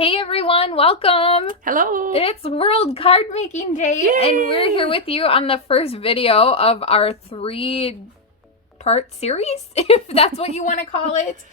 Hey everyone, welcome! Hello! It's World Card Making Day. Yay! And we're here with you on the first video of our 3-part series, if that's what you want to call it.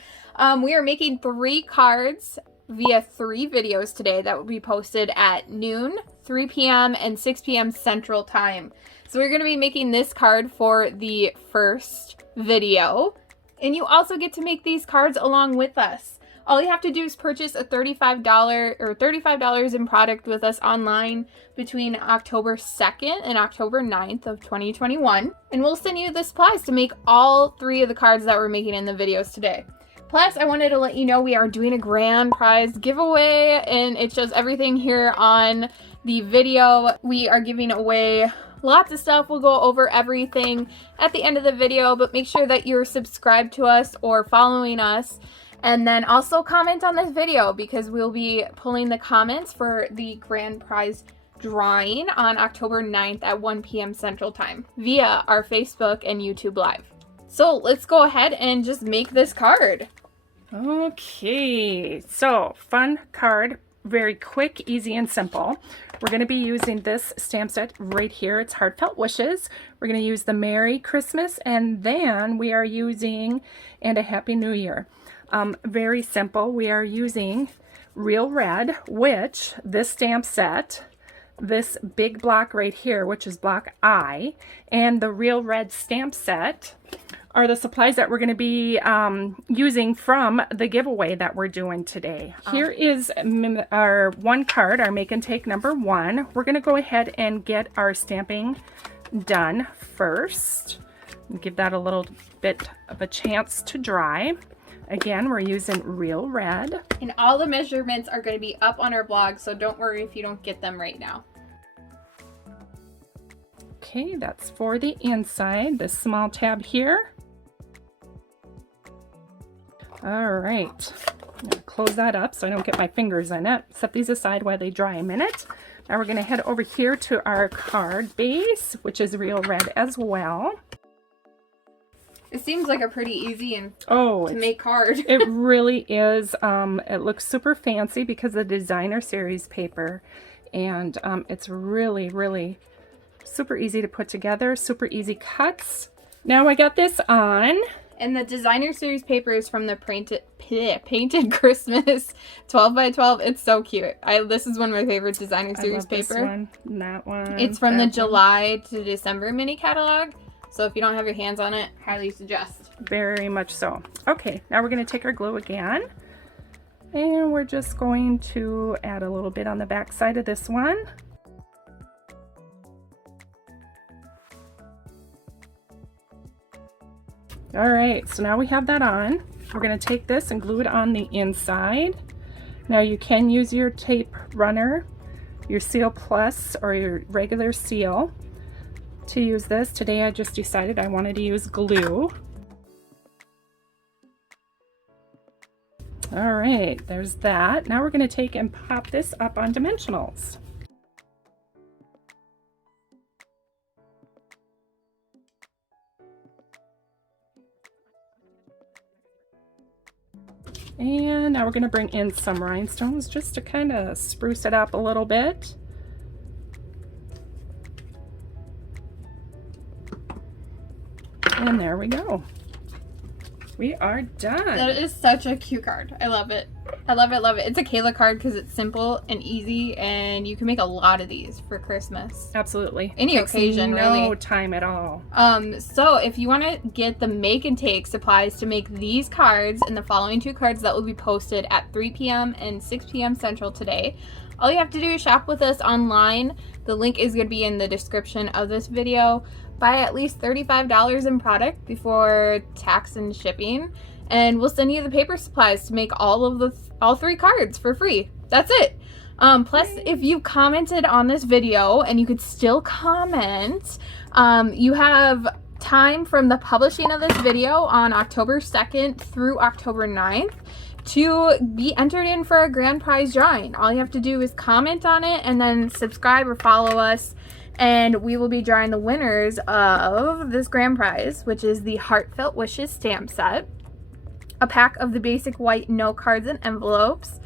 We are making 3 cards via 3 videos today that will be posted at noon, 3 p.m. and 6 p.m. Central Time. So we're going to be making this card for the first video. And you also get to make these cards along with us. All you have to do is purchase a $35 in product with us online between October 2nd and October 9th of 2021. And we'll send you the supplies to make all 3 of the cards that we're making in the videos today. Plus, I wanted to let you know we are doing a grand prize giveaway, and it shows everything here on the video. We are giving away lots of stuff. We'll go over everything at the end of the video, but make sure that you're subscribed to us or following us. And then also comment on this video because we'll be pulling the comments for the grand prize drawing on October 9th at 1 p.m. Central Time via our Facebook and YouTube Live. So let's go ahead and just make this card. Okay, so fun card, very quick, easy, and simple. We're going to be using this stamp set right here. It's Heartfelt Wishes. We're going to use the Merry Christmas, and then we are using and a Happy New Year. Very simple. We are using Real Red, which this stamp set, this big block right here, which is block I, and the Real Red stamp set are the supplies that we're going to be using from the giveaway that we're doing today. Here is our one card, our make and take number 1. We're going to go ahead and get our stamping done first. Give that a little bit of a chance to dry. Again, we're using Real Red. And all the measurements are going to be up on our blog, so don't worry if you don't get them right now. Okay, that's for the inside, this small tab here. All right, I'm gonna close that up so I don't get my fingers in it. Set these aside while they dry a minute. Now we're gonna head over here to our card base, which is Real Red as well. It seems like a pretty easy and to make card. It really is. It looks super fancy because of the designer series paper, and it's really, really super easy to put together, super easy cuts. Now I got this on. And the designer series paper is from the Painted Christmas 12 by 12. It's so cute. This is one of my favorite designer series paper. This one, that one. It's from the July to December mini catalog. So if you don't have your hands on it, highly suggest. Very much so. Okay, now we're going to take our glue again. And we're just going to add a little bit on the back side of this one. All right, so now we have that on. We're going to take this and glue it on the inside. Now you can use your tape runner, your Seal Plus, or your regular seal to use this. Today I just decided I wanted to use glue. All right, there's that. Now we're going to take and pop this up on dimensionals. And now we're going to bring in some rhinestones just to kind of spruce it up a little bit. And there we go. We are done. That is such a cute card. I love it. I love it, love it. It's a Kayla card because it's simple and easy, and you can make a lot of these for Christmas. Absolutely. Any occasion, really. No time at all. So if you want to get the make and take supplies to make these cards and the following 2 cards that will be posted at 3 p.m. and 6 p.m. Central today, all you have to do is shop with us online. The link is going to be in the description of this video. Buy at least $35 in product before tax and shipping, and we'll send you the paper supplies to make all 3 cards for free. That's it. Plus, if you commented on this video, and you could still comment, you have time from the publishing of this video on October 2nd through October 9th to be entered in for a grand prize drawing. All you have to do is comment on it and then subscribe or follow us, and we will be drawing the winners of this grand prize, which is the Heartfelt Wishes stamp set, a pack of the basic white note cards and envelopes,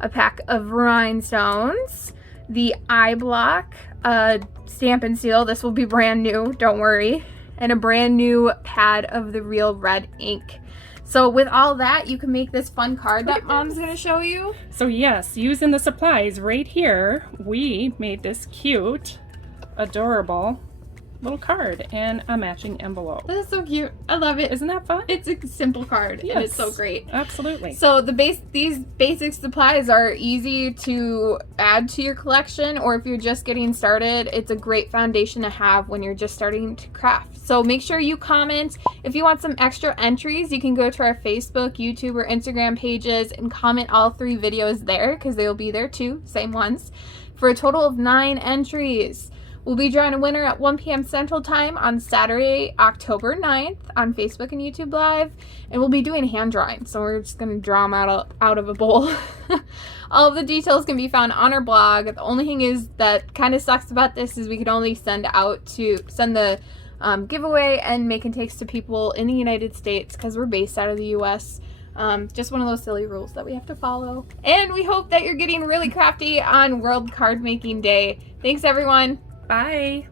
a pack of rhinestones, the eye block, a Stampin' seal. This will be brand new, don't worry, and a brand new pad of the real red ink. So with all that, you can make this fun card that Mom's going to show you. So yes, using the supplies right here, we made this cute, adorable little card and a matching envelope. This is so cute. I love it. Isn't that fun? It's a simple card, and it's so great. Absolutely. So these basic supplies are easy to add to your collection, or if you're just getting started, it's a great foundation to have when you're just starting to craft. So make sure you comment. If you want some extra entries, you can go to our Facebook, YouTube, or Instagram pages and comment all 3 videos there, because they will be there too, same ones, for a total of 9 entries. We'll be drawing a winner at 1 p.m. Central Time on Saturday, October 9th on Facebook and YouTube Live. And we'll be doing hand drawing, so we're just going to draw them out of a bowl. All of the details can be found on our blog. The only thing is that kind of sucks about this is we can only send the giveaway and make and takes to people in the United States because we're based out of the U.S. Just one of those silly rules that we have to follow. And we hope that you're getting really crafty on World Card Making Day. Thanks, everyone. Bye.